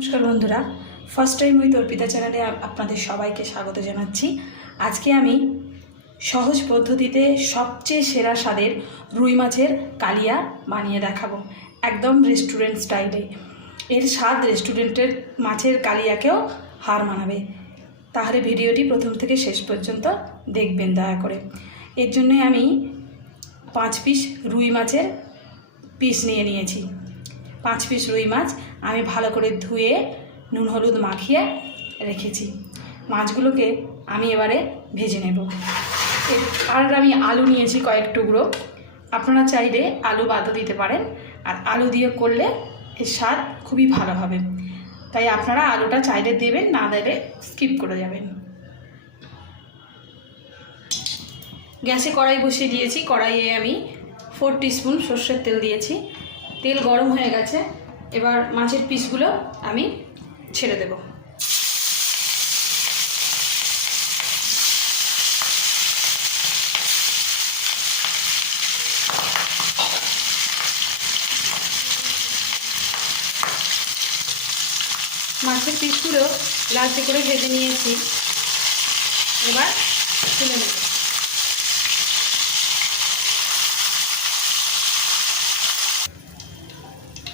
নমস্কার বন্ধুরা, first time with Arpita চ্যানেলে আপনাদের সবাইকে স্বাগত জানাচ্ছি। আজকে আমি সহজ পদ্ধতিতে সবচেয়ে সেরা স্বাদের রুই মাছের কালিয়া বানিয়ে দেখাবো, একদম রেস্টুরেন্ট স্টাইলে। এর স্বাদ রেস্টুরেন্টের মাছের কালিয়াকেও হার মানাবে। তাহলে ভিডিওটি প্রথম থেকে শেষ পর্যন্ত দেখবেন দয়া করে। এর জন্য আমি 5 পিস রুই মাছের পিস নিয়েছি। 5 পিস রুই মাছ আমি ভালো করে ধুয়ে নুন হলুদ মাখিয়ে রেখেছি। মাছগুলোকে আমি এবারে ভেজে নেব। আর আমি আলু নিয়েছি কয়েক টুকরো। আপনারা চাইলে আলু বাদও দিতে পারেন, আর আলু দিয়ে করলে এর স্বাদ খুবই ভালো হবে। তাই আপনারা আলুটা চাইলে দেবেন, না দিলে স্কিপ করে যাবেন। গ্যাসে কড়াই বসিয়ে দিয়েছি। কড়াইয়ে আমি 4 টিস্পুন সর্ষের তেল দিয়েছি। তেল গরম হয়ে গেছে। এবার মাছের পিসগুলো আমি ছেড়ে দেব। মাছের পিসগুলো লালচে করে ভেজে নিয়েছি। এবার তুলে নেব।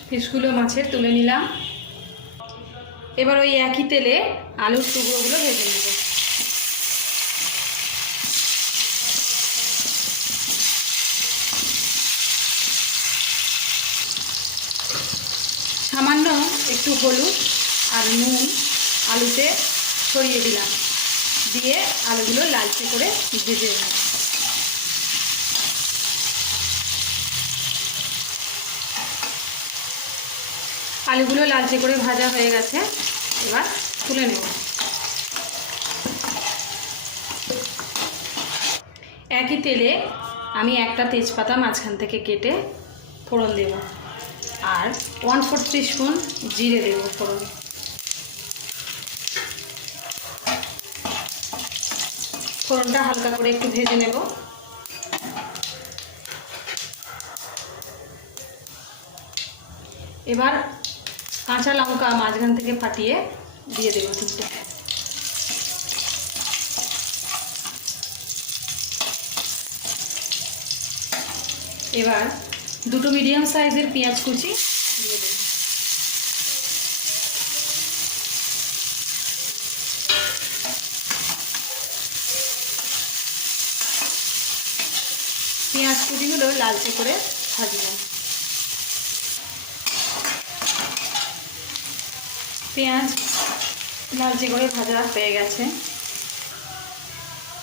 পিসগুলো মাছের তুলে নিলাম। এবার ওই একই তেলে আলুর টুকরোগুলো ভেজে নেব। সামান্য একটু হলুদ আর নুন আলুতে ছড়িয়ে দিলাম, দিয়ে আলুগুলো লালচে করে ভেজে নেব। আলুগুলো লালচে করে ভাজা হয়ে গেছে। এবার তুলে নেব। একই তেলে আমি একটা তেজপাতা মাঝখান থেকে কেটে ফোড়ন দেব, আর 1/4 টিস্পুন জিরে দেব ফোড়ন। ফোড়নটা হালকা করে একটু ভেজে নেব। এবার কাঁচা লঙ্কা মাঝখান থেকে ফাটিয়ে দিয়ে দেবো তিনটে। এবার দুটো মিডিয়াম সাইজের পেঁয়াজ কুচি দিয়ে দেব। পেঁয়াজ কুচিগুলো লালচে করে ভাজলাম। পেঁয়াজ লালচে করে ভাজা হয়ে গেছে।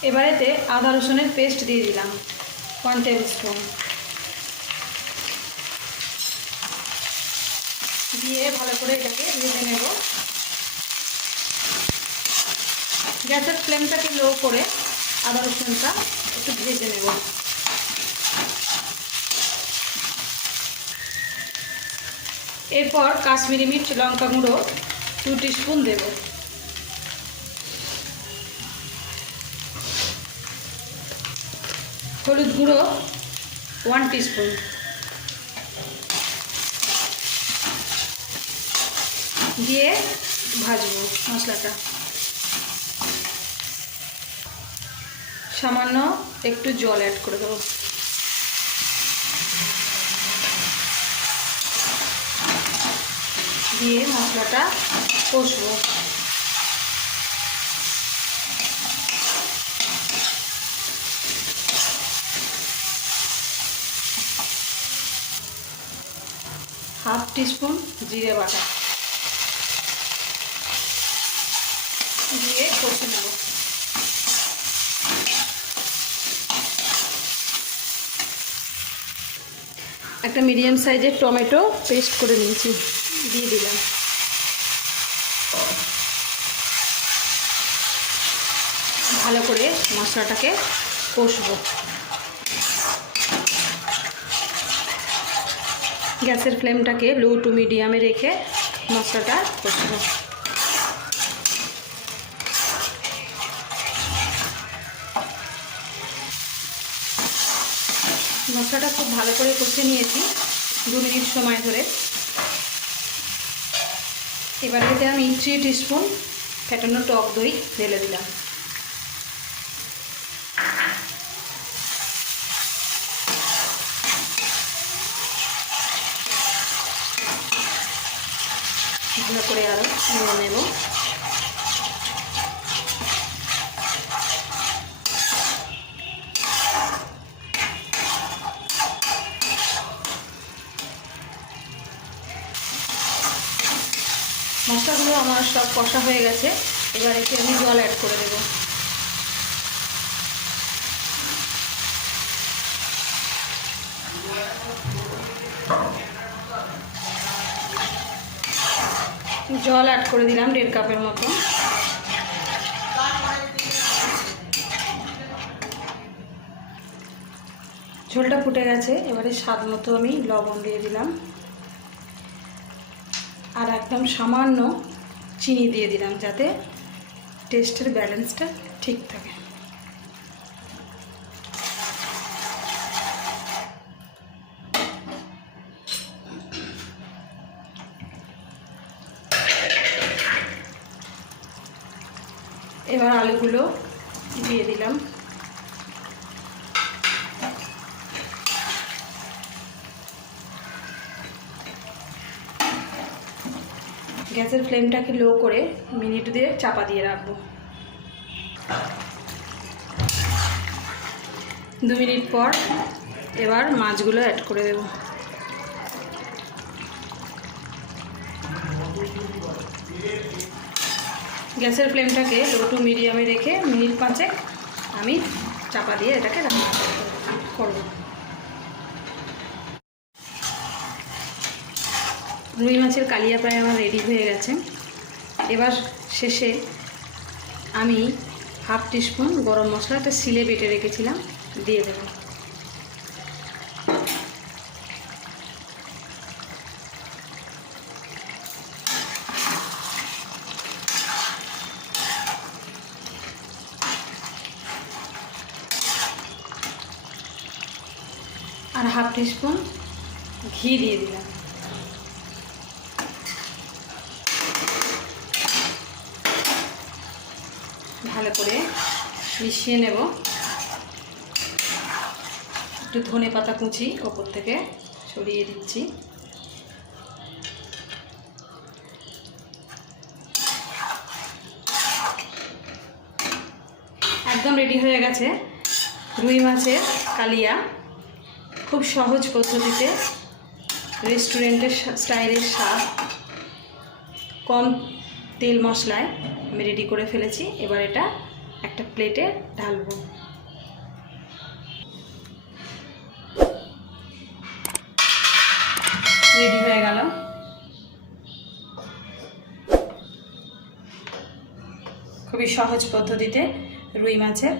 এবারেতে আদা রসুনের পেস্ট দিয়ে দিলাম 1 টেবিল স্পুন। দিয়ে ভালো করে এটাকে ভেজে নেব। গ্যাসের ফ্লেমটাকে লো করে আদা রসুনটা একটু ভেজে নেব। এরপর কাশ্মীরি মির্চ লঙ্কা গুঁড়ো 2 টিস্পুন দেব। হলুদ গুঁড়ো 1 টিস্পুন। দিয়ে ভাজবো মশলাটা। সামান্য একটু জল অ্যাড করে দেবো। দিয়ে মশলাটা কষবো। হাফ টিস্পুন জিরে বাটা দিয়ে কষে নেব। একটা মিডিয়াম সাইজের টমেটো পেস্ট করে নিয়েছি, দিয়ে দিলাম। ভালো করে মশলাটাকে কষবো। গ্যাসের ফ্লেমটাকে লো টু মিডিয়ামে রেখে মশলাটা কষবো। মশলাটা খুব ভালো করে কষে নিয়েছি 2 মিনিট সময় ধরে। এবার এতে আমি 3 টিস্পুন ফেটানো টক দই ঢেলে দিলাম। ভালো করে আরও নেড়ে নেব। মশলাগুলো আমার সব কষা হয়ে গেছে, এবার এতে আমি জল অ্যাড করে দেব। জল অ্যাড করে দিলাম 1.5 কাপের মতো। ঝোলটা ফুটে গেছে, এবারে স্বাদ মতো আমি লবণ দিয়ে দিলাম আর একদম সামান্য চিনি দিয়ে দিলাম, যাতে টেস্টের ব্যালেন্সটা ঠিক থাকে। এবার আলুগুলো দিয়ে দিলাম। গ্যাসের ফ্লেমটাকে লো করে মিনিট দিয়ে চাপা দিয়ে রাখবো। 2 মিনিট পর এবার মাছগুলো অ্যাড করে দেব। গ্যাসের ফ্লেমটাকে লো টু মিডিয়ামে রেখে মিনিট 5 আমি চাপা দিয়ে এটাকে রান্না করব। রুই মাছের কালিয়া প্রায় আমার রেডি হয়ে গেছে। এবার শেষে আমি 1/2 টিস্পুন গরম মশলা, একটা সিলে বেটে রেখেছিলাম, দিয়ে দেব। আর 1/2 টিস্পুন ঘি দিয়ে দিলাম। ভালো করে মিশিয়ে নেব। একটু ধনে পাতা কুচি ওপর থেকে ছড়িয়ে দিচ্ছি। একদম রেডি হয়ে গেছে রুই মাছের কালিয়া। খুব সহজ পদ্ধতিতে রেস্টুরেন্টের স্টাইলের স্বাদ, কম তেল মশলায় আমি রেডি করে ফেলেছি। এবার এটা একটা প্লেটে ঢালবো। রেডি হয়ে গেল খুবই সহজ পদ্ধতিতে রুই মাছের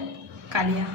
কালিয়া।